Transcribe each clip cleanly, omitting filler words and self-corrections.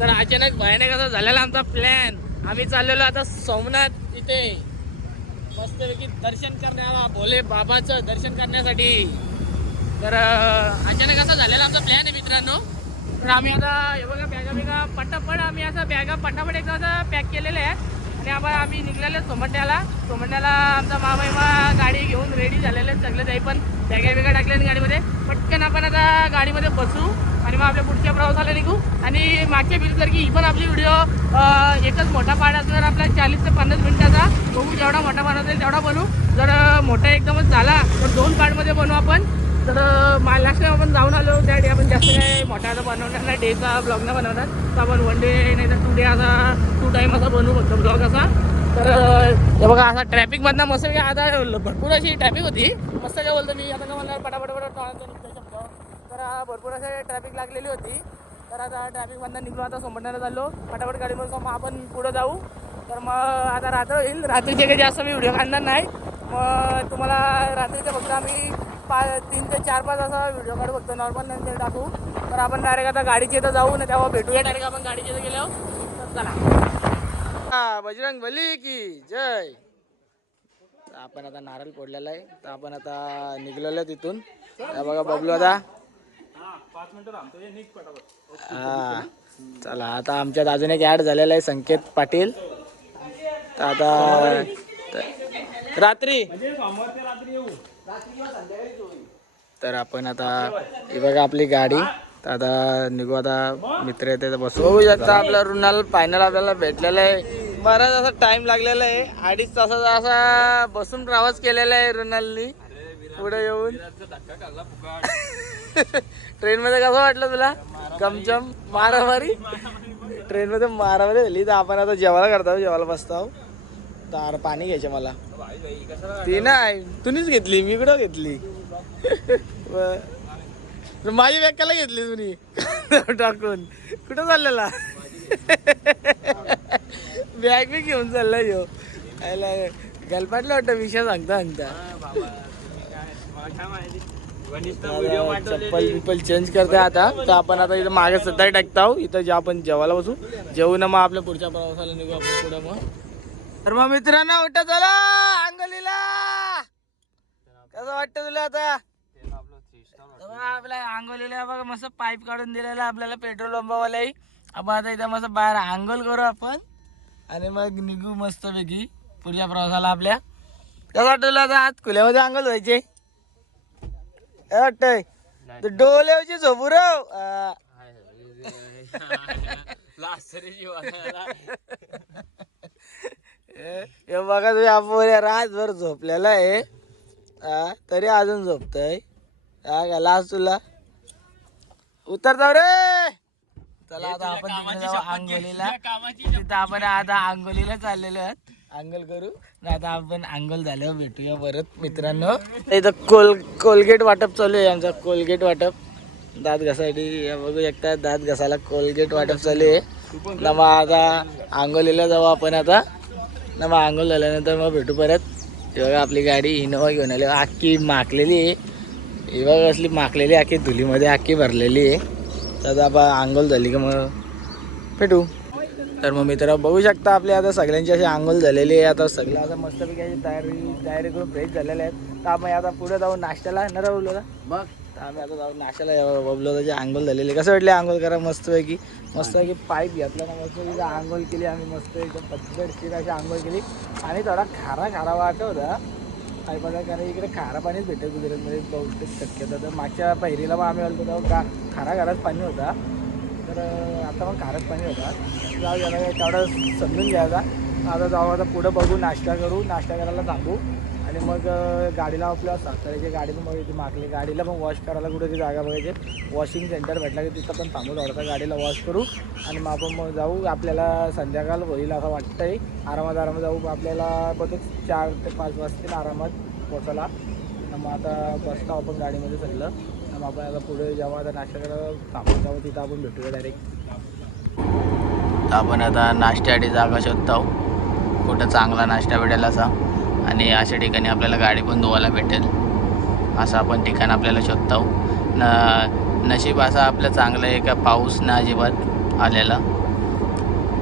तर अचानक भयानक असा झालेला आमचा प्लॅन. आम्ही चाललेलो आता सोमनाथ इथे मस्तपैकी दर्शन करण्याला, भोले बाबाचं दर्शन करण्यासाठी. तर अचानक असा झालेला आमचा प्लॅन आहे मित्रांनो. तर आम्ही आता हे बघा बॅगा पटापट आम्ही असा बॅगा पटापट एकदा असा पॅक केलेल्या आहेत आणि आम्ही निघलेले सोमंड्याला आमचा मामा गाडी घेऊन रेडी झालेले सगळे काही पण बॅगा टाकल्या गाडीमध्ये. पटकन आपण आता गाडीमध्ये बसू आणि मग आपल्या पुढच्या प्रवासाला निघू. आणि मागच्या की ही पण आपली व्हिडिओ एकच मोठा पार्ट असणार आपला 40 ते 50 मिनिटाचा. बघू जेवढा मोठा पार्ट असेल तेवढा बनवू. जर मोठा एकदमच झाला तर 2 पार्टमध्ये बनवू आपण. तर लास्ट टाइम आपण जाऊन आलो त्यासाठी आपण जास्त काय मोठा आता बनवणार नाही, डेचा ब्लॉग नाही बनवणार. तर आपण 1 डे नाही तर 2 डे असा 2 टाईम असा बनवू फक्त ब्लॉग असा. तर हे बघा असा ट्रॅफिकमधनं मस्त आता भरपूर अशी ट्रॅफिक होती. मस्त काय बोलतो मी आता का मला पटापट निघतो शकतो. तर भरपूर असे ट्रॅफिक लागलेली होती. तर आता ट्रॅफिकमधनं निघलो आता सोमवारला चाललो पटापट गाडीमध्ये. मग आपण पुढं जाऊ. तर मग आता रात्र होईल. रात्रीचे काही जास्त मी व्हिडिओ काढणार नाही. मग तुम्हाला रात्रीचे फक्त आम्ही 3 ते 4-5 असा व्हिडिओ काढू फक्त नॉर्मल नंतर टाकू. तर आपण डायरेक्ट आता गाडीच्या इथं जाऊ ना तेव्हा भेटूया डायरेक्ट आपण गाडीच्या इथं गेल्यावर. तर चला बजरंग बली की जय. आपण आता नारळ फोडलेला आहे. तर आपण आता निघलेलो तिथून. बघा बबलू आता हा चला आता आमच्यात अजून एक ॲड झालेला आहे संकेत पाटील. तर आता रात्री तर आपण आता ही बघा आपली गाडी. तर आता निघू आता मित्र येते तर बसू. बघू शकता आपला रुणाल फायनल आपल्याला भेटलेला आहे. बराच असा टाइम लागलेला आहे. 2.5 तासाचा असा बसून प्रवास केलेला आहे रुणालनी पुढे येऊन. ट्रेन मध्ये कसं वाटलं तुला? कमचम मारामारी ट्रेन मध्ये मारामारी झाली. तर आपण आता जेवायला करतो, जेवायला बसतो. तर पाणी घ्यायचे मला ती नाही तुम्हीच घेतली मी कुठं घेतली. माझी बॅग काला घेतली तुम्ही टाकून कुठं चाललेला? बॅग बी घेऊन चालला यो गलपाटला वाटतं विषय सांगता चप्पल बिप्पल चेंज करते आता. तर आपण आता इथं मागे सध्या टाकतो इथं जे आपण जेवायला बसू. जेवू ना मग आपल्या पुढच्या प्रवासाला निघू आपण पुढं. मग तर मग मित्रांनो उठा चला अंगोलीला. कसं वाटतं तुला आता? आपल्या आंघोलीला बघा मस्त पाईप काढून दिलेला आपल्याला पेट्रोल पंपावालाही. आपण आता इथं मस्त बाहेर आंघोळ करू आपण आणि मग निघू मस्त पैकी पुढच्या प्रवासाला आपल्या. कसं वाटतं तुला आता? आज खुल्यामध्ये आंघोळ व्हायचे वाटतंय तर डोल्याची झोपू राव. हे बघा तुम्ही आपण रातभर झोपलेला आहे तरी अजून झोपतय. लास्ट तुला उतर जाऊ रे. चला आता आपण तिकडे जाऊ आंघोलीला. तिथं आपण आता आंघोलीला चाललेलो आहोत. आंघोळ करू ना आता आपण. आंघोळ झाल्यावर भेटूया परत मित्रांनो. इथं कोलगेट वाटप चालू आहे आमचा. कोलगेट वाटप दात घासायसाठी बघू शकता. दात घासायला कोलगेट वाटप चालू आहे ना. मग आता आंघोलीला जाऊ आपण आता ना. मग आंघोळ झाल्यानंतर मग भेटू परत. हे बघा आपली गाडी इनोवा घेऊन आली. अख्खी माखलेली आहे. ही बघा असली माखलेली अख्खी धुलीमध्ये अख्खी भरलेली आहे. तर आता आंघोळ झाली की मग भेटू. तर मग मित्र बघू शकता आपले आता सगळ्यांची अशी आंघोळ झालेली आहे. आता सगळं आता मस्तपैकी अशी तयारी करून फ्रेश झालेले आहेत. तर आम्ही आता पुढे जाऊन नाश्त्याला न राहू मग. तर आम्ही आता जाऊन नाश्त्याला बबलो त्याची आंघोळ झालेली. कसं वाटले आंघोळ करा मस्तपैकी पाईप घेतला ना मस्तपैकी आंघोळ केली आम्ही. मस्त एकदम पद्धतशीर अशी आंघोळ केली. आणि थोडा खारा वाटत होता पाईपाचा कारण इकडे खारा पाणीच भेटेल गुजरातमध्ये बहुतेक शक्यता. तर मागच्या पहिरीला मग आम्ही आलो तेव्हा खाराच पाणी होता. तर आता पण खारच पाणी होता. जाऊ द्यायला तेवढं समजून घ्यायचा. आता जाऊ आता पुढं बघू नाश्ता करू. नाश्ता करायला थांबू आणि मग गाडीला आपल्या साताऱ्याची गाडी पण बघायची मागली. गाडीला पण वॉश करायला कुठे ती जागा बघायची. वॉशिंग सेंटर भेटला की तिथं पण थांबू. थोडासा गाडीला वॉश करू आणि मग आपण मग जाऊ. आपल्याला संध्याकाळ होईल असं वाटतंय. आरामात जाऊ. आपल्याला बहुतेक 4 ते 5 वाजतील आरामात पोचायला. मग आता बसतो आपण गाडीमध्ये सगळं. मग आपण आता पुढे जेव्हा आता नाश्ता करायला थांबून जाऊ तिथं आपण भेटूया डायरेक्ट. आपण आता नाश्त्यासाठी जागा शोधतो कुठं चांगला नाश्ता भेटेल असा. आणि अशा ठिकाणी आपल्याला गाडी पण धुवायला भेटेल असं आपण ठिकाण आपल्याला शोधतो. नशीब असा आपलं चांगलं आहे का पाऊस ना अजिबात आलेला.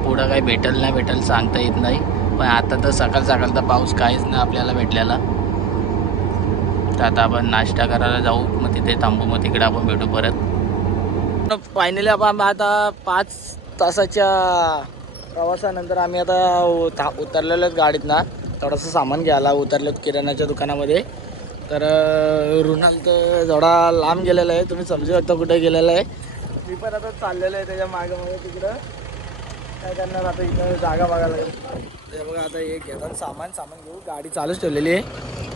पुढं काही भेटेल नाही भेटेल सांगता येत नाही. पण आता तर सकाळ सकाळ तर पाऊस काहीच नाही आपल्याला भेटलेला. तर आता आपण नाश्ता करायला जाऊ, मग तिथे थांबू, मग तिकडे आपण भेटू परत. फायनली आपण आता 5 तासाच्या प्रवासानंतर आम्ही आता उतरलेलो आहेत गाडीत ना. थोडंसं सामान घ्यायला उतरलो किराणाच्या दुकानामध्ये. तर रुणाल तर थोडा लांब गेलेला आहे, तुम्ही समजू शकता कुठे गेलेला आहे. मी पण आता चाललेलो आहे त्याच्या मागं मागे तिकडं. काय करणार आता, इथं जागा बघायला लागेल. ते बघा आता एक घेतात सामान घेऊ, गाडी चालूच ठेवलेली आहे.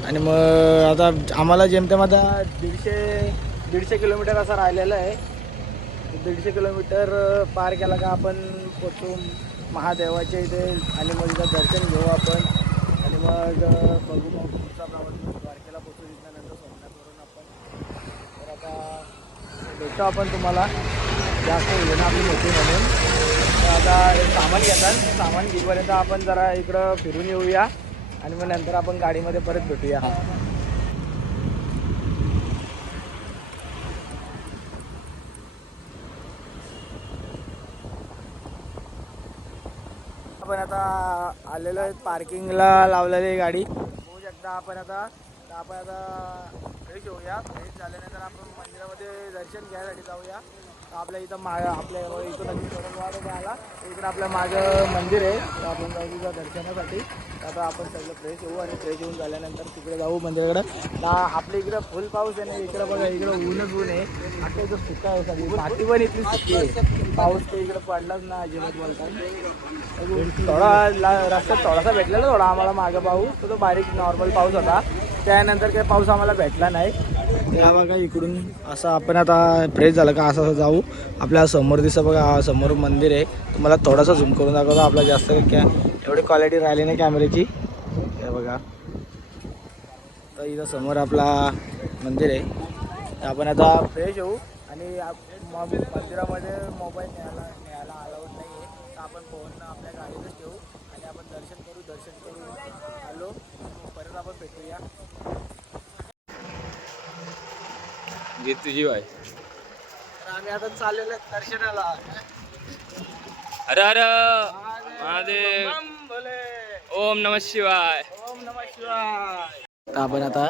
आणि मग आता आम्हाला जेमतेम आता 150 किलोमीटर असं राहिलेलं आहे. 150 किलोमीटर पार केला का आपण पोचू महादेवाच्या इथे. आणि मग इथं दर्शन घेऊ आपण. आणि मग बघू मग पुढचा प्रवास द्वारकेला पोचू. तिथल्यानंतर सोमनाथवरून आपण तर आता भेटतो आपण तुम्हाला. जास्त होईल आपली मोठी म्हणून. तर आता सामान घेतात, सामान घेईपर्यंत आपण जरा इकडं फिरून येऊया. आणि मग नंतर आपण गाडीमध्ये परत भेटूया. आपण आता आलेलो आहे पार्किंगला लावलेली गाडी होऊ शकता. आपण आता फ्रेश होऊया. फ्रेश झाल्यानंतर आपण मंदिरामध्ये दर्शन घ्यायसाठी जाऊया. आपल्या इथं आपल्या इथून आला इकडं आपल्या मागं मंदिर आहे. तर आपण जाऊ तिथं दर्शनासाठी. आता आपण सगळं फ्रेश होऊ आणि फ्रेश होऊन झाल्यानंतर तिकडे जाऊ मंदिराकडं. आपल्या इकडं फुल पाऊस आहे ना, इकडं बघा इकडं ऊनच ऊन आहे. आता इथं सुका आहे सगळी, माती पण इथली सुकी आहे. पाऊस तर इकडं पडलाच ना अजिबात बोलतात. थोडा रस्त्यात थोडासा भेटलेला थोडा आम्हाला मागं पाऊस, तो बारीक नॉर्मल पाऊस होता. त्यानंतर काही पाऊस आम्हाला भेटला नाही. त्या बघा इकडून असं आपण आता फ्रेश झालं का असं जाऊ. आपल्या समोर दिसतं बघा, समोर मंदिर आहे. तुम्हाला थोडासा झूम करून दाखवतो. आपला जास्त एवढी क्वालिटी राहिली नाही कॅमेऱ्याची. हे बघा, तर इथं समोर आपला मंदिर आहे. आपण आता फ्रेश होऊ. आणि मंदिरामध्ये मोबाईल न्यायला अलाउड नाही आहे. तर आपण फोन आपल्या गाडीतच ठेवू आणि आपण दर्शन करू आलो परत आपण भेटूया. तुझी बाय. आम्ही आता चाललेलो दर्शनाला. हर हर महादेव. ओम नमः शिवाय. ओम नमः शिवाय. आपण आता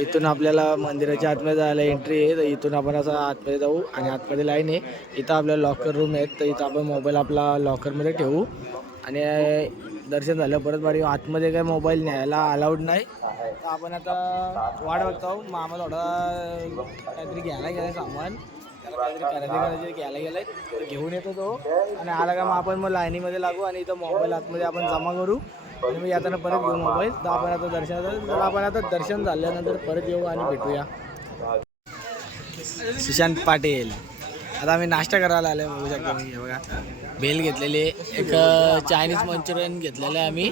इथून आपल्याला मंदिराच्या आतमध्ये जायला एंट्री आहे. तर इथून आपण असं आतमध्ये जाऊ आणि आतमध्ये लाईन आहे. इथं आपल्या लॉकर रूम आहेत. तर इथं आपण मोबाईल आपला लॉकरमध्ये ठेवू आणि दर्शन झालं परत बारी. आतमध्ये काय मोबाईल न्यायला अलाउड नाही. तर आपण आता वाट बघतो. मामा थोडा काहीतरी घ्यायला गेलाय सामान, त्याला काहीतरी खरेदी घ्यायला गेलाय. घेऊन येतो तो आणि आला का मग आपण लाईनीमध्ये लागू आणि इथं मोबाईल आतमध्ये आपण जमा करू आणि मग येताना परत घेऊ मोबाईल. तर आपण आता दर्शन झाल्यानंतर परत येऊ आणि भेटूया. सुशांत पाटील. आता आम्ही नाश्ता करायला आलो. बघू शकता मी. हे बघा भेल घेतलेली आहे. एक चायनीज मंचुरियन घेतलेलं आहे आम्ही.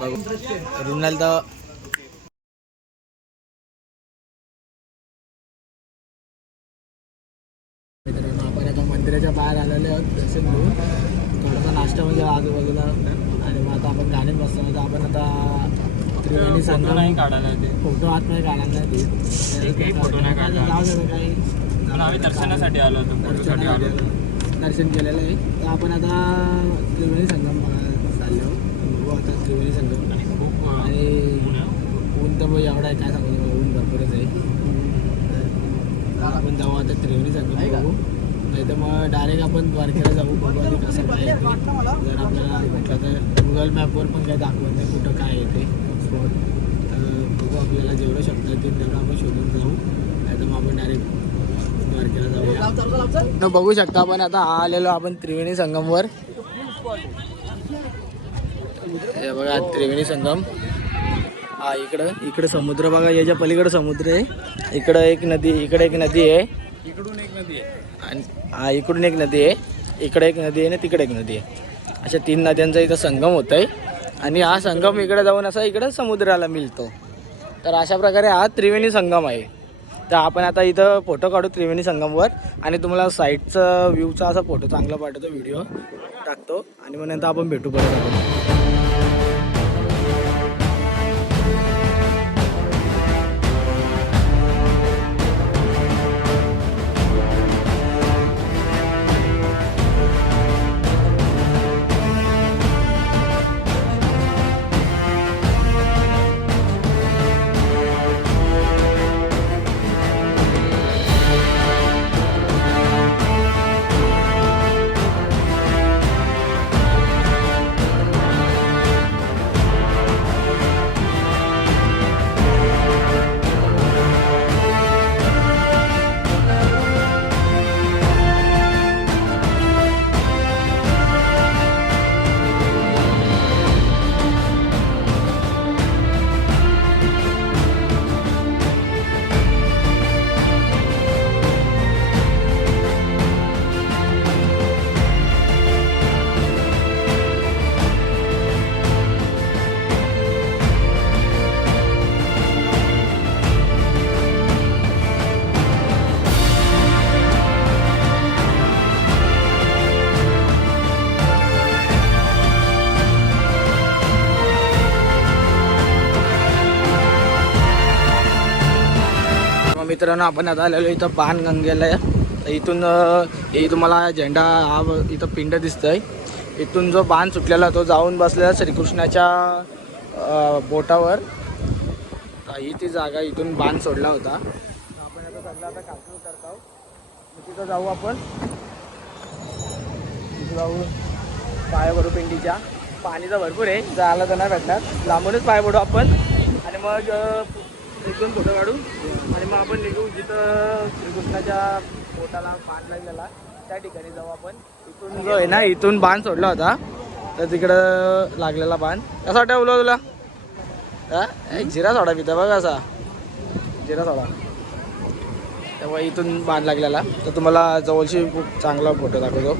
बघू रुणाल तर आपण आता मंदिराच्या बाहेर आलेले आहोत दर्शन घेऊन. थोडासा नाश्ता म्हणजे आजूबाजूला. आणि मग आता आपण गाणीत बसतो. आपण आता त्रिवेणी संगम काढायला फोटो आतमध्ये काढायला नाही. फोटो नाही काढला. जाऊ दे काही. आम्ही दर्शनासाठी आलो होतो. दर्शन केलेलं आहे. तर आपण आता त्रिवेणी संगम चाललो. बघू आता त्रिवेणी संगम. आणि ऊन तर एवढा आहे काय सांगू, ऊन भरपूरच आहे. आपण जाऊ आता त्रिवेणी संगम बघू. नाही तर मग डायरेक्ट आपण द्वारकेला जाऊ. बघू आधी कसं काय येते. जर आपल्याला म्हटलं तर गुगल मॅपवर पण काही दाखवत नाही कुठं काय येते स्पॉट. बघू आपल्याला जेवढं शक्य येतील तेवढं आपण शोधून जाऊ. नाही तर मग आपण डायरेक्ट द्वारकेला जाऊया. बघू शकता आपण आता आलेलो आपण त्रिवेणी संगमवर. हे बघा त्रिवेणी संगम. हा इकडं समुद्र बघा. याच्या पलीकडे समुद्र आहे. इकडं एक नदी आहे. इकडून एक नदी आहे आणि हा इकडून एक नदी आहे. इकडे एक नदी आहे आणि तिकडे एक नदी आहे. अशा 3 नद्यांचा इथं संगम होत आहे. आणि हा संगम इकडे जाऊन असा इकडे समुद्राला मिळतो. तर अशा प्रकारे हा त्रिवेणी संगम आहे. तर आपण आता इथं फोटो काढू त्रिवेणी संगमवर आणि तुम्हाला साईडचा व्ह्यूचा असा फोटो चांगला पाठवतो, व्हिडिओ टाकतो आणि मग नंतर आपण भेटू परत. मित्रांनो आपण आता आलेलो इथं बाणगंगेला आहे. तर इथून हे तुम्हाला झेंडा हा इथं पिंड दिसतंय. इथून जो बाण सुटलेला तो जाऊन बसलेला श्रीकृष्णाच्या बोटावर. तर ही ती जागा इथून बाण सोडला होता. तर आपण आता सगळं आता कापून करत आहोत. तिथं जाऊ आपण. तिथं जाऊ पाय भरू पिंडीच्या. पाणी तर भरपूर आहे, जायला तर नाही भेटणार. लांबूनच पाय पडू आपण आणि मग इथून फोटो काढू आणि मग आपण निघू जिथं श्रीकृष्णाच्या बोटाला बाण लागलेला त्या ठिकाणी जाऊ आपण. इथून जो आहे ना इथून बाण सोडला होता तर तिकडं लागलेला बाण कसा ठेवला तुला? जिरा सोडा पिता बघा असा जिरा सोडा. तेव्हा इथून बाण लागलेला तर तुम्हाला जवळशी खूप चांगला फोटो दाखवतो.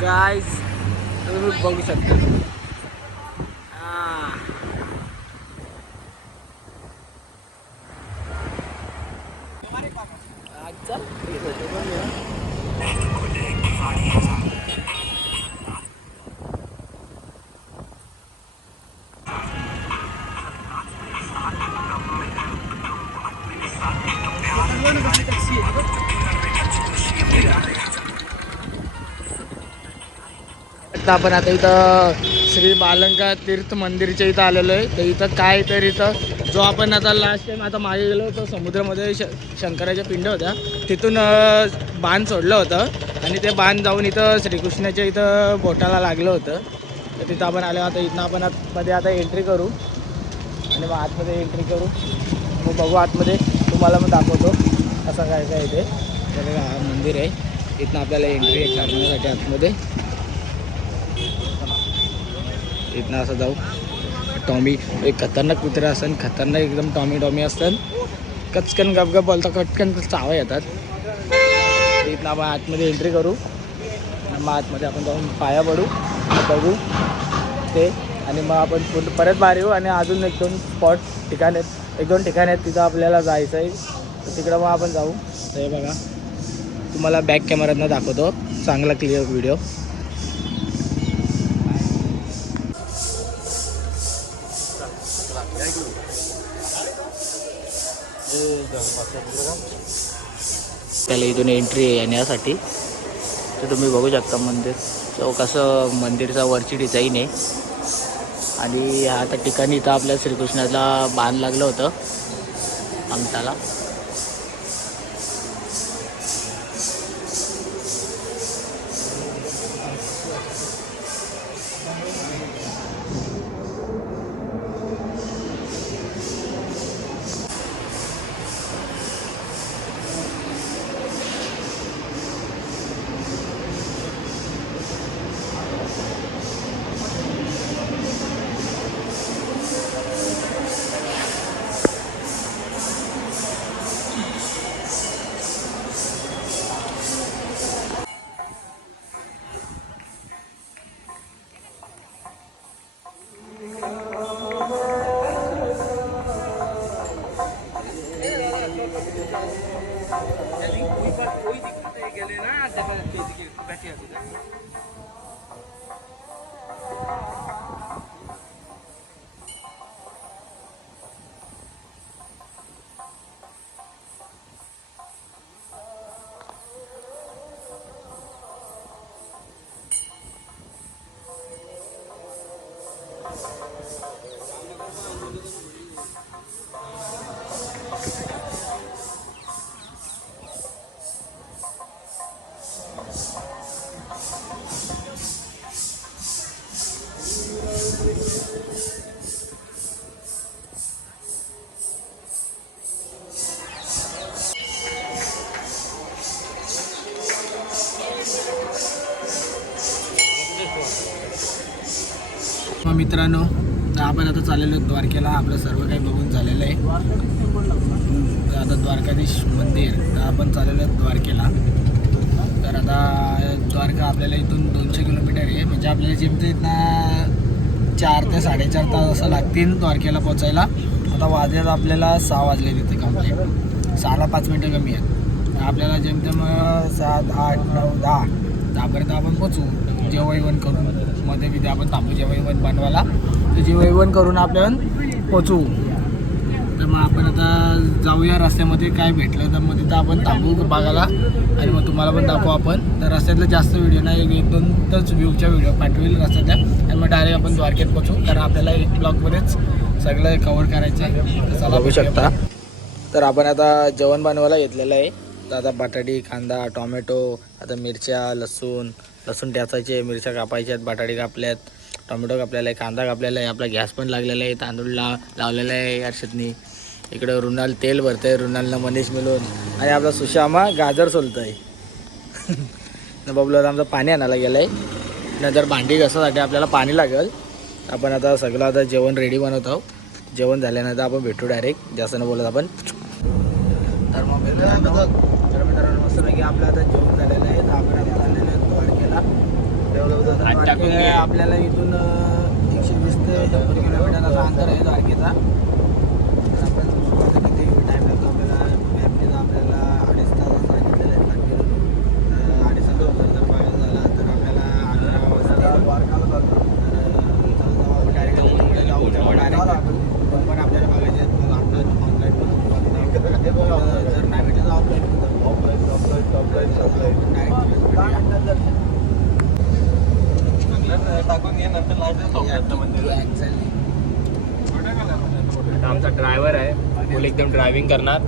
गाइस तुम्ही बघू शकता. आपण आता इथं श्री बालंका तीर्थ मंदिरच्या इथं आलेलो आहे. तर इथं काय तर इथं जो आपण आता लास्ट टाइम आता मागे गेलो होतो समुद्रामध्ये शंकराच्या पिंड होत्या तिथून बाण सोडलं होतं आणि ते बाण जाऊन इथं श्रीकृष्णाच्या इथं बोटाला लागलं होतं. तर तिथं आपण आलो. आता इथनं आपण आतमध्ये आता एंट्री करू आणि मग आतमध्ये एंट्री करू. मग बघू आतमध्ये तुम्हाला मग दाखवतो असं काय काय इथे. तर हा मंदिर आहे. इथनं आपल्याला एंट्री करण्यासाठी आतमध्ये इथनं असं जाऊ. टॉमी एक खतरनाक कुत्रे असतात, खतरनाक एकदम टॉमी असतात. कचकन गपगप बोलता कटकन चावा येतात. इथनं आपण आतमध्ये एंट्री करू आणि मग आतमध्ये आपण जाऊन पाया पडू बघू ते आणि मग आपण परत बाहेर येऊ. आणि अजून एक दोन ठिकाण आहेत तिथं आपल्याला जायचं आहे. तर तिकडं मग आपण जाऊ. तर हे बघा तुम्हाला बॅक कॅमेऱ्यातनं दाखवतो चांगला क्लिअर व्हिडिओ. त्याला इथून एंट्री आहे येण्यासाठी. तर तुम्ही बघू शकता मंदिर तो कसं मंदिरचा वरची डिझाईन आहे. आणि आता ठिकाणी इथं आपल्या श्रीकृष्णाला बाण लागलं होतं अंगठाला. मित्रांनो आपण आता चाललेलो द्वारकेला. आपलं सर्व काही बघून झालेलं आहे. तर आता द्वारकाधीश मंदिर तर आपण चाललेलो आहे द्वारकेला. तर आता द्वारका आपल्याला इथून 200 किलोमीटर आहे. म्हणजे आपल्याला जिमते इथनं 4 ते 4.5 तास असं लागतील द्वारकेला पोचायला. आता वाजल्यात आपल्याला 6 वाजले तिथे कंप्लीट. 6ला 5 मिनटं कमी आहेत. आपल्याला जेमतेम 7, 8, 9, 10पर्यंत आपण पोचू. जेवण करून मध्ये तिथे आपण थांबू जेवण बनवायला. तर जेवण करून आपण पोचू. तर मग आपण आता जाऊया रस्त्यामध्ये काय भेटलं तर मग तिथं आपण थांबू बघायला आणि मग तुम्हाला पण दाखवू आपण. तर रस्त्यातला जास्त व्हिडिओ नाही, 1-2च व्ह्यूच्या व्हिडिओ पाठवेल रस्त्यातल्या आणि मग डायरेक्ट आपण द्वारकेत पोचू. कारण आपल्याला एक ब्लॉगमध्येच सगळं कव्हर करायचं आहे. चला बघू शकता. तर आपण आता जेवण बनवायला घेतलेलं आहे. तर आता बटाटी, कांदा, टोमॅटो, आता मिरच्या, लसूण ठेचायचे, मिरच्या कापायच्या आहेत, बटाटे कापल्यात, टोमॅटो कापलेला आहे, कांदा कापलेला आहे, आपला गॅस पण लागलेला आहे, तांदूळ लावलेला आहे हर्षदनी. इकडं रुणाल तेल भरतं आहे, रुणालनं मनीष मिळून आणि आपला सुशामा गाजर सोलतं आहे. न बबलू आता आमचं पाणी आणायला गेलं आहे. नंतर भांडी घासासाठी आपल्याला पाणी लागेल. आपण आता सगळं आता जेवण रेडी बनवत आहोत. जेवण झाल्यानंतर आपण भेटू डायरेक्ट, जास्त न बोलत आपण. तर मग मित्रांनो मस्तपैकी आपलं आता जेवण झालेलं आहे. तर आपण आता चाललेलं आहे द्वारकेला. द्वारकेला आपल्याला इथून 120 ते 100 किलोमीटरचा अंतर आहे द्वारकेचा. तर आपण किती टाईम लागतो आपल्याला मॅपने आपल्याला 2.5 तास सांगितलेलं आहे लागेल. 2.5 तास जर बघायला झाला तर आपल्याला 11 वाजता डायरेक्ट जाऊ डायरेक्ट पण आपल्याला बघायचे आहेत. मग आपलं ऑनलाईन पण जर नाही भेटलं तर ऑफलाईन टाकून घे नंतर आता आमचा ड्रायव्हर आहे, फुल एकदम ड्रायव्हिंग करणार.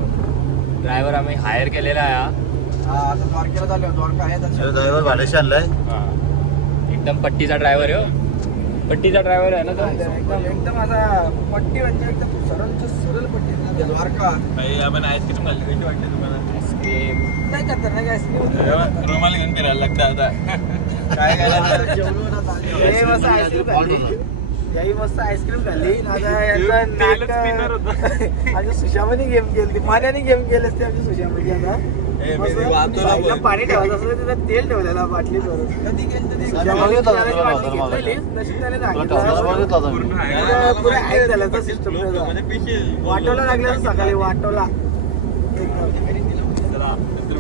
ड्रायव्हर आम्ही हायर केलेला आहे. ड्रायव्हर भाडेशी आणलाय. एकदम पट्टीचा ड्रायव्हर आहे. पट्टीचा ड्रायव्हर आहे ना तो. एकदम असा पट्टी म्हणजे एकदम सरळ पट्टी. द्वारका आपण आईस्क्रीम खाल्ली कशी वाटते तुम्हाला? नाही करतात ना आईस्क्रीम रुमाल घेऊन फिरायला लागतं आता. काय मस्त आईस्क्रीम खाल्ली. आमच्या सुशामध्ये गेम केली, पाण्याने गेम केले असते आमच्या सुशामध्ये. आता पाणी ठेवायचं असलं तिथं तेल ठेवलेला बाटली भरून. वाटवला लागलं सकाळी वाटवला.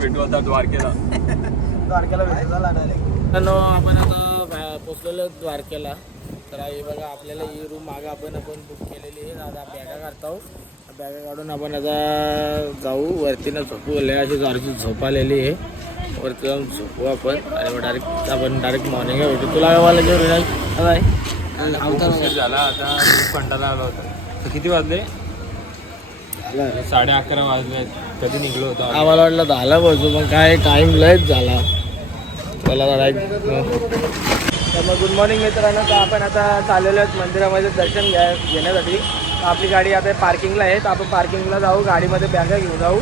भेटू आता द्वारकेला. द्वारकेला भेटायला लागणार. आपण आता पोचलेलो द्वारकेला. तर हे बघा आपल्याला ही रूम मागं आपण बुक केलेली आहे. आता बॅगा काढतो. बॅगा काढून आपण आता जाऊ वरतीनं झोपू. अशी जोरची झोप आलेली आहे. वरती जाऊन झोपू आपण आणि मग डायरेक्ट मॉर्निंगला भेटू. तुला काय मला घेऊन येणार काय उशीर झाला. आता पंडाला आलो होता. तर किती वाजले? 11:30 वाजले. कधी निघलो होतो आम्हाला वाटलं 10ला पोहोचू, पण काय टाईम लयच झाला. चला तर मग गुड मॉर्निंग मित्रांनो. तर आपण आता चाललेलो आहेत मंदिरामध्ये दर्शन घेण्यासाठी. तर आपली गाडी आता पार्किंगला आहे. तर आपण पार्किंगला जाऊ, गाडीमध्ये बॅगा घेऊन जाऊ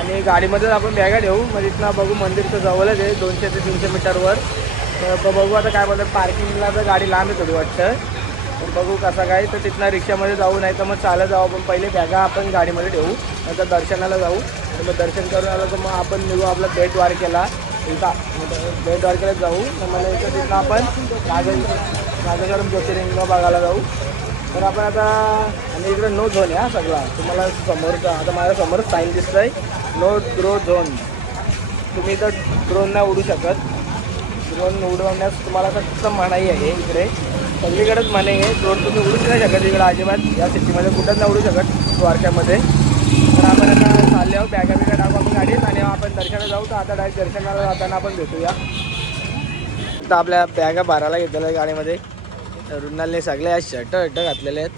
आणि गाडीमध्येच आपण बॅगा ठेवू. मग तिथनं बघू, मंदिरचं जवळच आहे 200 ते 300 मीटरवर. तर बघू आता काय बोलतात. पार्किंगला तर गाडी लांब आहे थोडी वाटतं. तर बघू कसं काय. तर तिथनं रिक्षामध्ये जाऊ, नाही तर मग चालत जाऊ. आपण पहिले बॅगा आपण गाडीमध्ये ठेवू, नंतर दर्शनाला जाऊ. तर मग दर्शन करून आलं तर मग आपण निघू आपलं बेट द्वारकेला. इथं बेट द्वारकेला जाऊ. तर मला इथं तिथनं आपण राजागरम ज्योतिर्लिंग बघायला जाऊ. तर आपण आता आणि इकडे नो झोन आहे हा सगळा. तुम्हाला समोरचा आता माझ्या समोरच साईन दिसतं आहे, नो ड्रो झोन. तुम्ही इथं ड्रोन नाही उडू शकत. ड्रोन उडवण्यास तुम्हाला फक्त मनाई आहे. इकडे सगळीकडेच मनाई आहे. ड्रोन तुम्ही उडूच नाही शकत इकडे अजिबात. या सिटीमध्ये कुठंच नाही उडू शकत द्वारक्यामध्ये. तर आपण आता चालले आहोत. बॅगा बिगा टाकू आपण गाडीत आणि आपण दर्शनाला जाऊ. तर आता डायरेक्ट दर्शनाला जाताना आपण भेटूया. तर आपल्या बॅगा भरायला घेतलेल्या आहे गाडीमध्ये. तर रुणालने सगळे शर्ट घातलेले आहेत.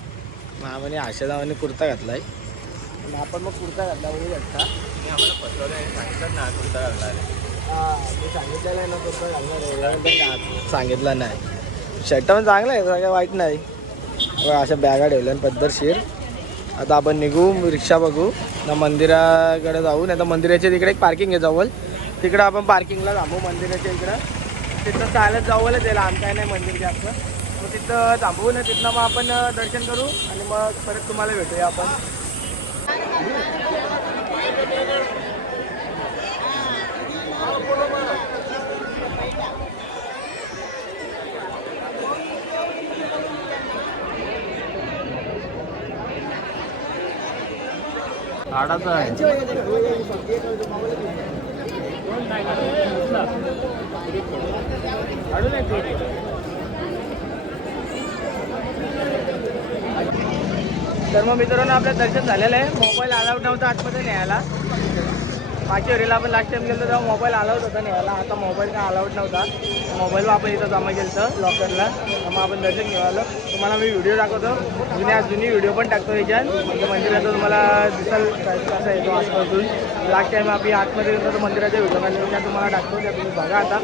मामाने आशादावाने कुर्ता घातला आहे. आपण मग कुर्ता घातला बघू शकता. आम्हाला फसवलं आहे, सांगितलं ना कुर्ता घालणार आहे. मी सांगितलेलं आहे ना कुर्ता घालणार आहे. सांगितलं नाही. शर्ट पण चांगलं आहे, सगळं वाईट नाही. अशा बॅगा ठेवल्या पद्धतशीर. आता आपण निघू, रिक्षा बघू ना, मंदिराकडे जाऊ. नाही तर मंदिराच्या तिकडे एक पार्किंग आहे जवळ. तिकडं आपण पार्किंगला थांबू मंदिराच्या इकडं. तिथं चालत जावंच आहे, लांब काय नाही मंदिर जास्त. मग तिथं थांबवू ना, तिथनं मग आपण दर्शन करू आणि मग परत तुम्हाला भेटूया आपण. झाडाचं आहे. तर मग मित्रांनो आपलं दर्शन झालेलं आहे. मोबाईल अलाउड नव्हता आतमध्ये न्यायला. मागच्या वेळेला आपण लास्ट टाइम गेलो तेव्हा मोबाईल अलाउड होता न्यायला. आता मोबाईल काय अलाउड नव्हता. मोबाईल आपण इथं जमा केलं होतं लॉकरला. मग आपण दर्शन घेऊन आलो. तुम्हाला मी व्हिडिओ दाखवतो. जुनी व्हिडिओ पण टाकतो याच्यात. म्हणजे मंदिराचं तुम्हाला दिसाल कसा येतो आसपासून. लास्ट टाइम आम्ही आतमध्ये गेलो तर मंदिराच्या व्हिडिओ काढले त्या तुम्हाला टाकतो. त्या तुम्ही बघा आता.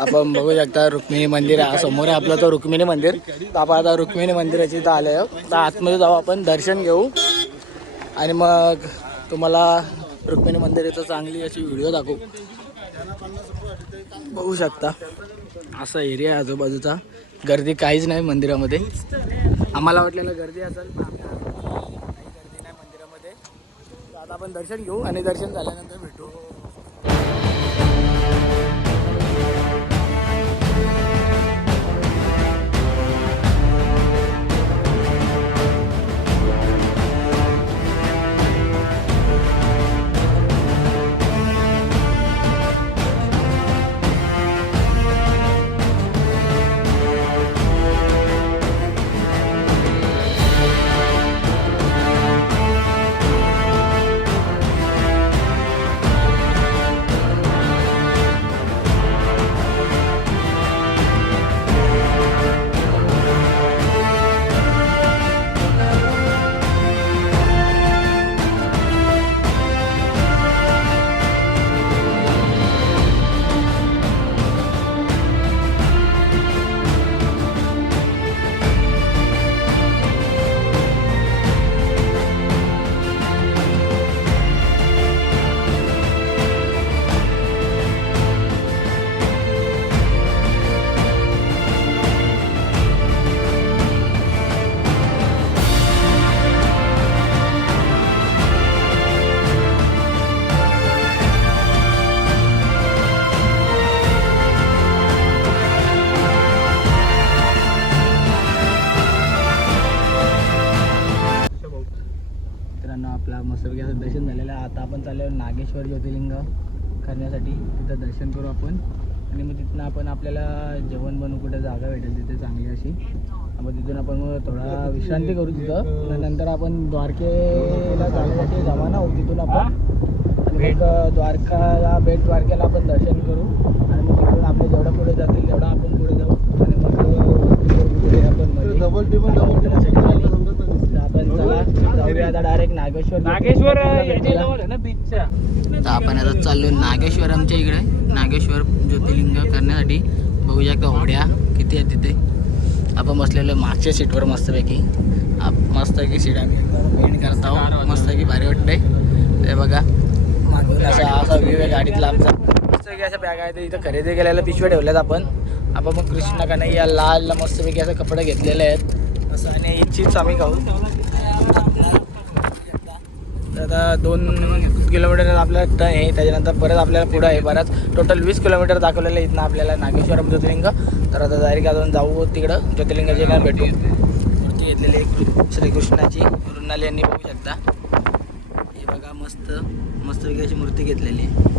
आपण बघू शकता रुक्मिणी मंदिर आहे समोर आहे आपलं. तो रुक्मिणी मंदिर. तर आपण आता रुक्मिणी मंदिराची इथं आले आहोत. तर आतमध्ये जाऊ आपण दर्शन घेऊ आणि मग तुम्हाला रुक्मिणी मंदिराचा चांगली अशी व्हिडिओ दाखवू. बघू शकता असा एरिया आहे आजूबाजूचा. गर्दी काहीच नाही मंदिरामध्ये. आम्हाला वाटलेलं गर्दी असेल पण काही गर्दी नाही मंदिरामध्ये. तर आता आपण दर्शन घेऊ आणि दर्शन झाल्यानंतर भेटू. आपला मस्तपैकी असं दर्शन झालेलं आहे. आता आपण चाललो नागेश्वर ज्योतिर्लिंग करण्यासाठी. तिथं दर्शन करू आपण आणि मग तिथून आपण आपल्याला जेवण बनवू कुठे जागा भेटेल तिथे चांगली अशी. मग तिथून आपण मग थोडा विश्रांती करू तिथं. नंतर आपण द्वारकेला जाण्यासाठी रवाना होऊ तिथून आपण. आणि मग द्वारकाला बेट द्वारकेला आपण दर्शन करू आणि मग तिथून आपले जेवढं पुढे जातील तेवढं आपण पुढे जाऊ. आणि मग आपण आपण चला जाऊया आता डायरेक्ट नागेश्वर. तर आपण आता चाललो नागेश्वर. आमच्या इकडे नागेश्वर ज्योतिर्लिंग करण्यासाठी. बघू शकता होड्या किती आहे तिथे. आपण बसलेलो मागच्या सीटवर मस्तपैकी. मस्तपैकी सीट आम्ही एंड करत आहोत. मस्तपैकी भारी वाटतंय. ते बघा असा व्ह्यू आहे गाडीतला आमचा. मस्तपैकी अशा बॅग आहे. इथं खरेदी केलेल्या पिशव्या ठेवल्यात आपण. मग कृष्णा का नाही या लाल मस्तपैकी असं कपडे घेतलेले आहेत असं. आणि ही चिप्स आम्ही खाऊ. तर आता 2 किलोमीटर आपल्याला टर्न आहे. त्याच्यानंतर परत आपल्याला पुढं आहे बराच. टोटल 20 किलोमीटर दाखवलेलं आहे इथनं आपल्याला नागेश्वरम ज्योतिर्लिंग. तर आता डायरेक्ट आपण जाऊ तिकडं ज्योतिर्लिंगाच्या भेटू. मूर्ती घेतलेली श्रीकृष्णाची मृणाली यांनी बघू शकता. हे बघा मस्तपैकी अशी मूर्ती घेतलेली आहे.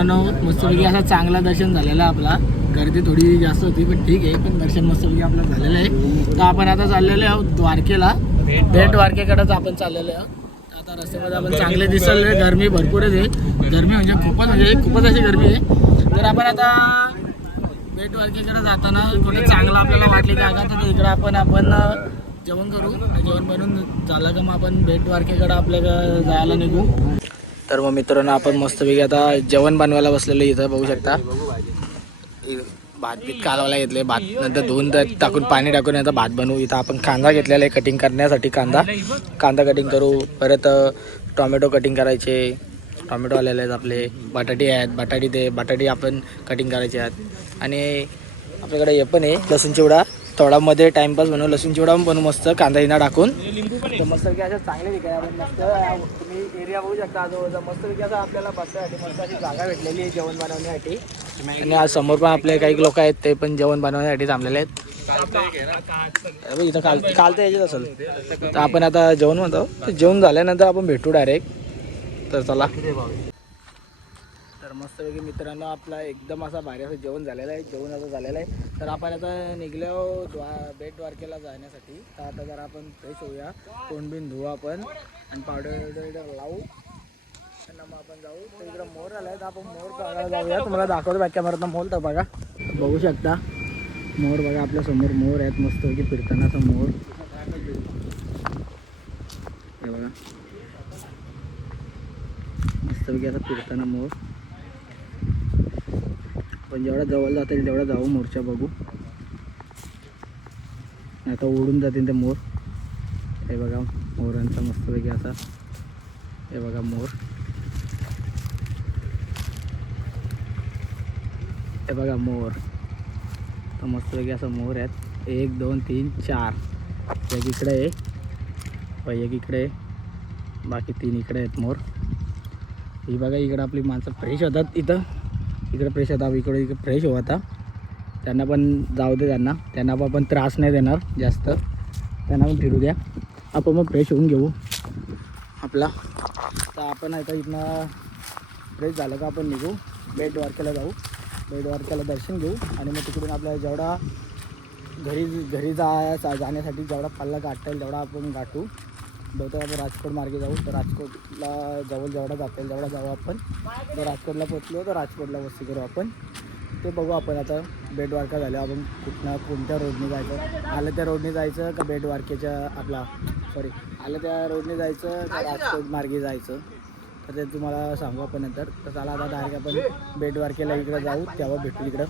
मित्रांनो मस्तपैकी असा चांगला दर्शन झालेला आहे आपला. गर्दी थोडी जास्त होती पण ठीक आहे, पण दर्शन मस्तपैकी आपलं झालेलं आहे. तर आपण आता चाललेलो आहोत द्वारकेला, भेट द्वारकेकडेच आपण चाललेलो आहोत. आता रस्त्यामध्ये आपण चांगले दिसले, गरमी भरपूरच आहे. गरमी म्हणजे खूपच अशी गरमी आहे. तर आपण आता भेट द्वारकेकडे जाताना कुठे चांगलं आपल्याला वाटली जागा तर इकडे आपण जेवण करू. जेवण बनवून झालं का मग आपण भेट द्वारकेकडे आपल्याकडे जायला निघू. तर मग मित्रांनो आपण मस्तपैकी आता जेवण बनवायला बसलेलो इथं बघू शकता. भात बीत कालवायला घेतले, भात नंतर धुवून टाकून पाणी टाकून आता भात बनवू. इथं आपण कांदा घेतलेला आहे कटिंग करण्यासाठी. कांदा कटिंग करू. परत टोमॅटो कटिंग करायचे, टोमॅटो आलेले आहेत आपले. बटाटे आहेत, बटाटे आपण कटिंग करायचे आहेत. आणि आपल्याकडे हे पण आहे लसूण चिवडा. थोडामध्ये टाइमपास बनवू लसूण चिवडा पण बनवू मस्त कांदा हिना टाकून. तर मस्तपैकी असं चांगले ठिकाणी आपण मस्त तुम्ही एरिया बघू शकता. आजूबाजूचा मस्तपैकी असं आपल्याला बसण्यासाठी मस्त अशी जागा भेटलेली आहे जेवण बनवण्यासाठी. आणि आज समोर पण आपले काही लोक आहेत ते पण जेवण बनवण्यासाठी थांबलेले आहेत. इथं कालतं यायचं असेल तर आपण आता जेवण म्हणतो. जेवण झाल्यानंतर आपण भेटू डायरेक्ट. तर चला. तर मस्तपैकी मित्रांनो आपला एकदम असा भारी असं जेवण झालेलं आहे. जेवण असं झालेलं आहे. तर आपण आता निघलो भेट द्वारकेला जाण्यासाठी. तर आता जरा आपण फ्रेश होऊया, तोंड बिन धुवू आपण आणि पावडर लावू आणि मग आपण जाऊ. तर इकडं मोर आला आहे तर आपण मोर बघायला जाऊया. तुम्हाला दाखवतो बॅक कॅमेरातनं मोर. तर बघा बघू शकता मोर. बघा आपल्या समोर मोर आहेत मस्तपैकी फिरताना. तर मोर हे बघा मस्तपैकी आता फिरताना मोर. पण जेवढा जवळ जातील तेवढा जाऊ, मोरच्या बघू. आता उडून जातील ते मोर. हे बघा मोरांचा मस्तपैकी असा. हे बघा मोर. हे बघा मोर. तर मस्तपैकी असं मोर आहेत. 1 2 3 4. एक इकडे आहे, एक इकडे आहे, बाकी 3 इकडे आहेत मोर. ही बघा इकडं आपली माणसं फ्रेश होतात. इकडे फ्रेश होतात. इकडे फ्रेश हो. आता त्यांना पण जाऊ दे, त्यांना पण त्रास नाही देणार जास्त. त्यांना पण फिरू द्या. आपण मग फ्रेश होऊन घेऊ आपला. तर आपण आता इथनं फ्रेश झालं का आपण निघू, भेट द्वारकेला जाऊ. भेट द्वारकेला दर्शन घेऊ आणि मग तिकडून आपल्याला जेवढा घरी जाण्यासाठी जेवढा पल्ला गाठता येईल तेवढा आपण गाठू. बहुतेक आपण राजकोट मार्गे जाऊ. तर राजकोटला जवळ जेवढा जाता येईल तेवढा जाऊ आपण. जर राजकोटला पोचलो तर राजकोटला वस्ती करू आपण. ते बघू आपण आता. भेट द्वारका झालं आपण कोणत्या रोडने जायचं. आलं त्या रोडने जायचं का भेट द्वारकेच्या आलं त्या रोडने जायचं का राजकोट मार्गे जायचं. तर ते तुम्हाला सांगू आपण नंतर. तर चला आता डायरेक्ट आपण भेट द्वारकेला इकडं जाऊ, तेव्हा भेटू तिकडं.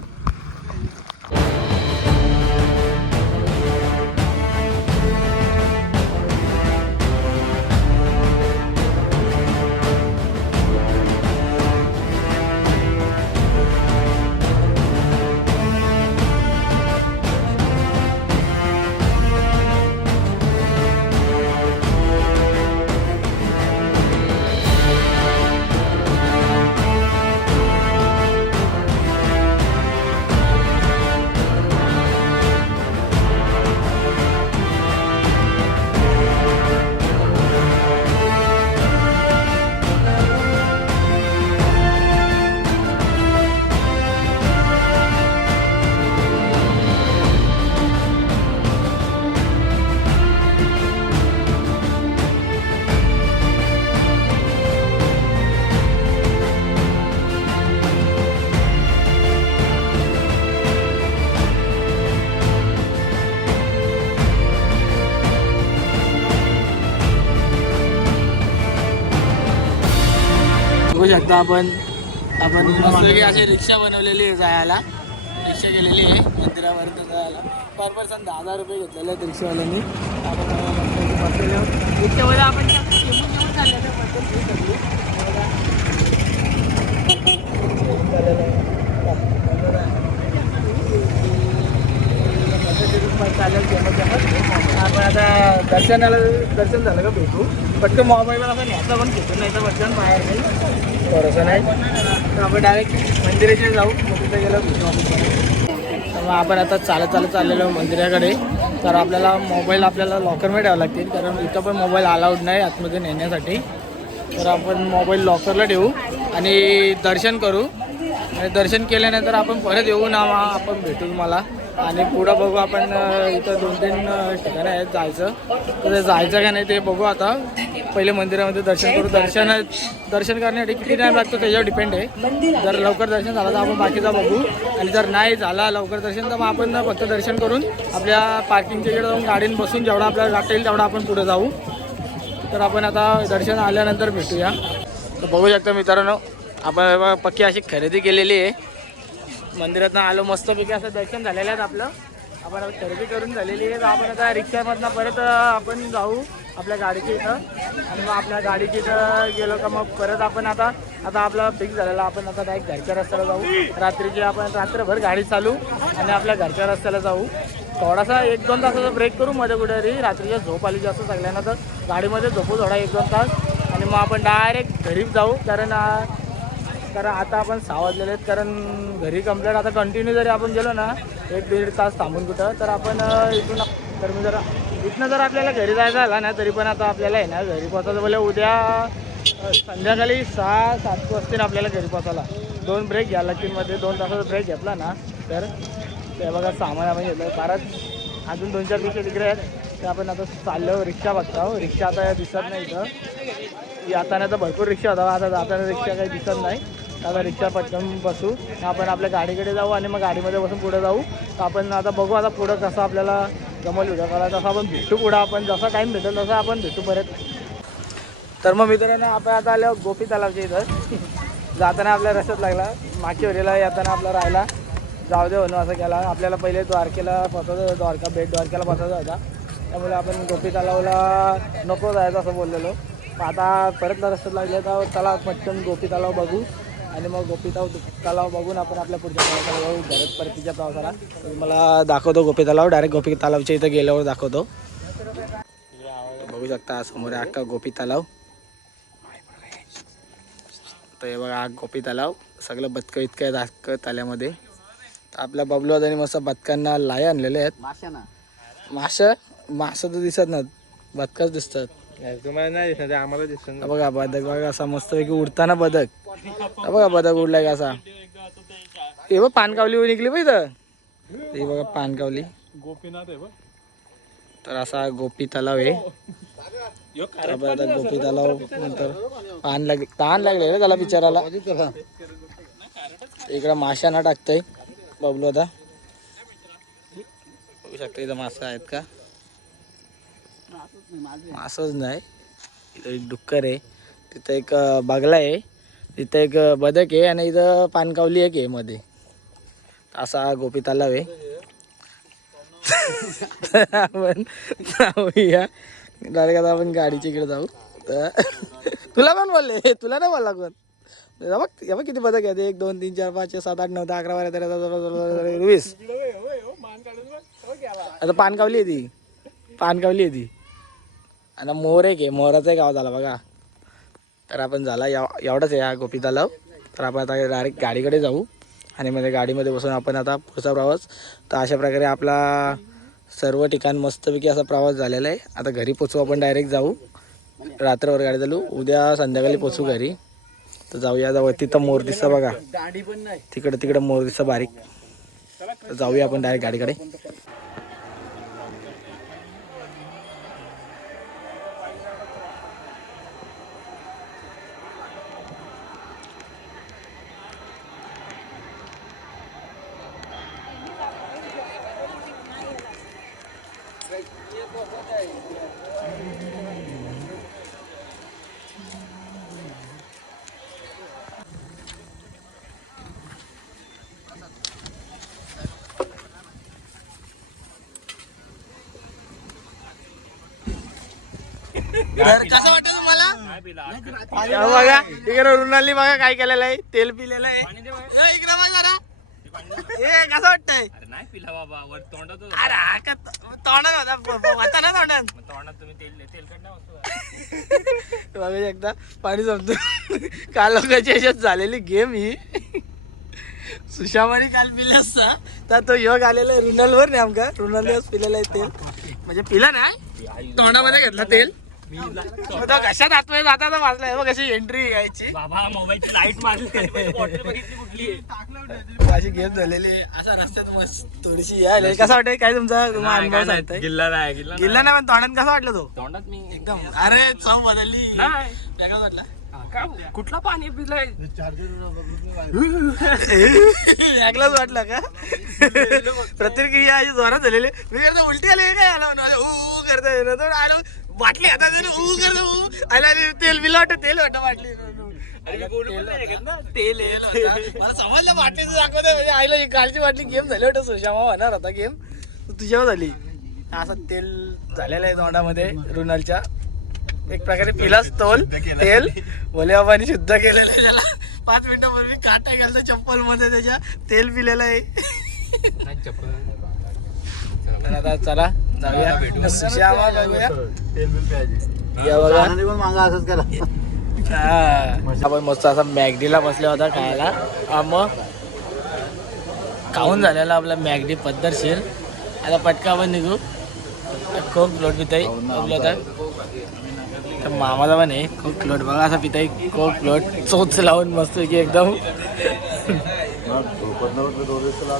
बघू शकता आपण मस्तपैकी अशी रिक्षा बनवलेली आहे जायला. रिक्षा गेलेली आहे मंदिरापर्यंत जायला. पर पर्सन 10,000 रुपये घेतलेले आहेत रिक्षावाल्यांनी. रिक्षामध्ये आपण आपण आता दर्शन झालं का भेटू. पटकन मोबाईलवर असं न्यायचा पण घेतो नाही तर पटकन बाहेर नाही भरोसा नाही. तर आपण डायरेक्ट मंदिराकडे जाऊ. तिथे गेलो भेटू. तर मग आपण आता चाललेलो मंदिराकडे. तर आपल्याला मोबाईल लॉकरमध्ये ठेवावं लागतील कारण इथं पण मोबाईल अलाउड नाही आतमध्ये नेण्यासाठी. तर आपण मोबाईल लॉकरला ठेवू आणि दर्शन करू. आणि दर्शन केल्यानंतर आपण परत येऊ ना आपण भेटू तुम्हाला. आणि पुढं बघू आपण इथं 2-3 ठिकाणं आहेत जायचं, तर जायचं का नाही ते बघू. आता पहिले मंदिरामध्ये दर्शन करू. दर्शन करण्यासाठी किती टाईम लागतो त्याच्यावर डिपेंड आहे. जर लवकर दर्शन झालं तर आपण बाकीचा बघू, आणि जर नाही झाला लवकर दर्शन तर मग आपण फक्त दर्शन करून आपल्या पार्किंगच्या इकडे जाऊन गाडीने बसून जेवढा आपल्याला जाता येईल तेवढा आपण पुढे जाऊ. तर आपण आता दर्शन आल्यानंतर भेटूया. तर बघू शकता मित्रांनो, आपण पक्की अशी खरेदी केलेली आहे. मंदिरातनं आलो मस्तपैकी असं दर्शन झालेलं आहे आपलं. आपण खरेदी करून झालेली आहे. तर आपण आता रिक्षामधनं परत आपण जाऊ आपल्या गाडीच्या इथं, आणि मग आपल्या गाडीच्या इथं गेलो का मग परत आपण आता आपला फिक्स झालेला आपण आता डायरेक्ट घरच्या रस्त्याला जाऊ. रात्रीची आपण रात्रभर गाडी चालू आणि आपल्या घरच्या रस्त्याला जाऊ. थोडासा 1-2 तासाचा ब्रेक करू मध्ये कुठेतरी. रात्रीच्या झोप आली जास्त सगळ्यांना तर गाडीमध्ये झोपू थोडा 1-2 तास, आणि मग आपण डायरेक्ट घरी जाऊ. कारण आता आपण 6 वाजलेले आहेत. कारण घरी कंप्लीट आता कंटिन्यू जरी आपण गेलो ना 1-1.5 तास थांबून कुठं, तर आपण इथून तर मी इथनं जर आपल्याला घरी जायचं झाला ना तरी पण आता आपल्याला आहे ना घरी पोचायचं बोलले उद्या संध्याकाळी 6-7 वाजता आपल्याला घरी पोचायला. 2 ब्रेक घ्यायला लागतील. मध्ये 2 तासाचा ब्रेक घेतला ना तर ते बघा सामान आपण घेतलं. परत अजून 2-4 रिक्षा तिकडे आहेत. ते आपण आता चाललो रिक्षा बघतो. रिक्षा आता दिसत नाही इथं. येताना तर भरपूर रिक्षा होता, आता जाताना रिक्षा काही दिसत नाही. आता रिक्षा पटकन बसू, आपण आपल्या गाडीकडे जाऊ आणि मग गाडीमध्ये बसून पुढे जाऊ. तर आपण आता बघू आता पुढं कसं आपल्याला जमल व्हिडिओ करायला, तसं आपण भेटू पुढं. आपण जसा टाईम भेटेल तसं आपण भेटू परत. तर मग मित्रांनो आपण आता आलो गोपी तलावच्या इथं. जाताना आपल्या रस्त्यात लागला मागच्या येताना आपला राहिला जाऊ दे म्हणून असं केला. आपल्याला पहिले द्वारकेला पोचायचं, बेट द्वारकेला पोचायचा होता. त्यामुळे आपण गोपी तलावला नको जायचं असं बोललेलो. आता परत रस्त्यात लागले तर चला पटकन गोपी तलाव बघू, आणि मग गोपी तलाव बघून आपण आपल्या पुढच्या प्रवासाला जाऊ घरात परतीच्या प्रवासाला. मला दाखवतो गोपी तलाव. डायरेक्ट गोपी तलावच्या इथं गेल्यावर दाखवतो. बघू शकता समोर आहे अख्खा गोपी तलाव. तर हे बघा गोपी तलाव, सगळं बदकं इतकं आहे दाखवत तल्यामध्ये. आपल्या बबलू आणि मस्त बदकांना लाय आणलेले आहेत. मासं तर दिसत नाहीत, बदकच दिसतात. तुम्हाला नाही दिसत, आम्हाला दिसत. बघा बदक बघा असा मस्तपैकी उडताना बदक. बघा बदक उडलाय का असा. हे बघ पानकावली निघली पाहिजे. हे बघा पानकावली. गोपीनाथ आहे बघ. तर असा गोपी तलाव आहे. गोपी तलाव नंतर ताण लागले त्याला बिचाराला. इकडं माशांना टाकतंय बबलू आता. बघू शकता इथं मासा आहेत का. मासच नाही, इथं एक डुक्कर आहे, तिथं एक बगला आहे, तिथं एक बदक आहे, आणि इथं पानकावली एक आहे मध्ये. असा गोपी तलाव आहे. आपण जाऊया डायरेक्ट. आता आपण गाडीच्या इकडे जाऊ. तर तुला पण बोलले, तुला नाही बोलला कोण. बघ किती बदक आहे. 1 2 3 4 5 6 7 8 9 10 11 12 13 20. आता पानकावली आहे ती, पानकावली आहे ती. आणि मोर एक आहे, मोराचा गाव झाला बघा. तर आपण झाला एवढंच आहे हा गोपी तलाव. तर आपण आता डायरेक्ट गाडीकडे जाऊ, आणि मध्ये गाडीमध्ये बसून आपण आता पुढचा प्रवास. तर अशा प्रकारे आपला सर्व ठिकाण मस्तपैकी असा प्रवास झालेला आहे. आता घरी पोचू आपण, डायरेक्ट जाऊ. रात्रभर गाडी चालू, उद्या संध्याकाळी पोचू घरी. तर जाऊया तिथं मोर दिसता बघा, तिकडे मोर दिसता बारीक. तर जाऊया आपण डायरेक्ट गाडीकडे. कसं वाटतं तुम्हाला. बघा इकडे रुणाली बघा काय केलेलं आहे, तेल पिलेलं आहे. इकडे बघ जरा, कसं वाटतंय. नाही पिला बाबा, वर तोंडात तोंडात होता ना तोंडात. तोंडात तुम्ही तेलकट नाही वस्तू. बघा एकदा पाणी संपतो. काल लोकांची याच्यात झालेली गेम ही. सुशामारी काल पिला असता तर तो योग आलेला आहे रुणालवर. नेमका रुणालवर पिलेला आहे तेल, म्हणजे पिला नाही, तोंडामध्ये घेतला तेल. तो कशात आतमध्ये जाता तर वाचलाय बघ कशी एंट्री यायची. बाबा मोबाईलची लाईट मारली बॉटल बघितली कुठली अशी गेम झालेली असा रस्त्यात मस्त थोडीशी यायला. कसा वाटत काय तुमचा तुम्हाला अनुभव सांगताय? गिल्ला नाही गिल्ला नाही पण तोंडात कसा वाटलं तो? तोंडात मी एकदम अरे चव बदलली नाही वेगळाच वाटला. का कुठला पाणी पिलंय वेगळाच वाटला का? प्रतिक्रिया अशी जोरात झालेली. मी करतो उलटी आली काय आला करता आलो बाटली हातात करतो आला तेल बिल वाटत तेल वाटत बाटली तेल मला समजलं बाटलीचं दाखवत म्हणजे आईला ही कालची बाटली गेम झाली वाटत सुशामा होणार होता गेम तुझ्यावर झाली. असं तेल झालेलं आहे तोंडामध्ये रुणालच्या एक प्रकारे पिलाच तोल तेल भोले बाबांनी शुद्ध केलेलं आहे त्याला. 5 मिनिटापूर्वी काटा गेला चप्पल मध्ये त्याच्या तेल पिलेलं आहे. तर आता चला जाऊया सुशामा बघूया. या बघा आपण मस्त असा मॅगडीला बसला होता खायला. मग खाऊन झालेला आपला मॅगडी पद्धतशीर. आता पटका आपण निघू. खूप लोट पिताई होता तर मामाला पण आहे खूप लोट बघा असा पिताई खूप लोट चोच लावून मस्त की एकदम.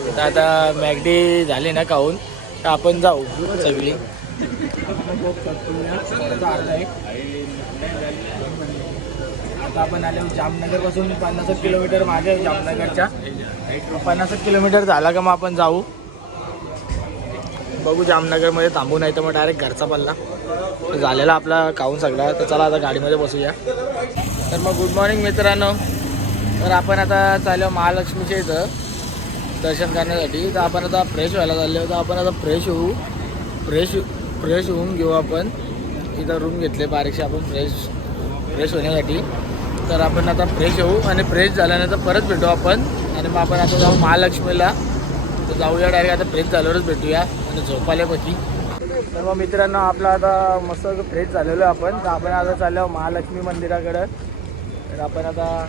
तर आता मॅगडी झाली ना खाऊन तर आपण जाऊ सगळी. आता आपण आलो जामनगर पासून 50 किलोमीटर मागे जामनगरच्या. 50 किलोमीटर झाला का मग आपण जाऊ बघू जामनगरमध्ये थांबू नाही तर मग डायरेक्ट घरचा पल्ला झालेला आपला खाऊन सगळा. तर चला आता गाडीमध्ये बसूया. तर मग गुड मॉर्निंग मित्रांनो. तर आपण आता चाललो महालक्ष्मीच्या इथं दर्शन करण्यासाठी. तर आपण आता फ्रेश व्हायला चाललो. तर आपण आता फ्रेश होऊन घेऊ. आपण इथं रूम घेतले बारीकशी आपण फ्रेश होण्यासाठी. तर आपण आता फ्रेश होऊ आणि फ्रेश झाल्यानंतर परत भेटू आपण. आणि मग आपण आता जाऊ महालक्ष्मीला. तर जाऊया डायरेक्ट आता फ्रेश झाल्यावरच भेटूया आणि झोपाल्यापैकी. तर मग मित्रांनो आपला आता मस्त फ्रेश झालेलो आहे आपण. तर आपण आता चाललो महालक्ष्मी मंदिराकडं. तर आपण आता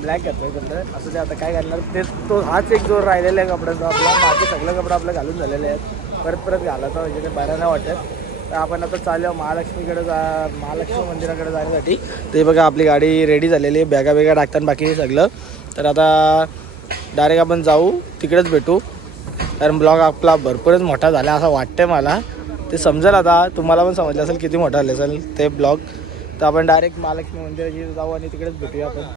ब्लॅक घेतोय कपडे असं ते आता काय घालणार ते तो हाच एक जोर राहिलेला आहे कपड्याचा आपला. बाकी सगळे कपडे आपले घालून झालेले आहेत. परत घालायचं म्हणजे ते बरं नाही वाटत. तर आपण आता चाललो महालक्ष्मी मंदिराकडे जाण्यासाठी. ते बघा आपली गाडी रेडी झालेली आहे. बॅगा टाकताना बाकी सगळं. तर आता डायरेक्ट आपण जाऊ तिकडेच भेटू. कारण ब्लॉग आपला भरपूरच मोठा झाला असं वाटतंय मला. ते समजेल आता तुम्हाला पण समजलं असेल किती मोठा झालं असेल ते ब्लॉग. तर आपण डायरेक्ट महालक्ष्मी मंदिराची जाऊ आणि तिकडेच भेटूया आपण.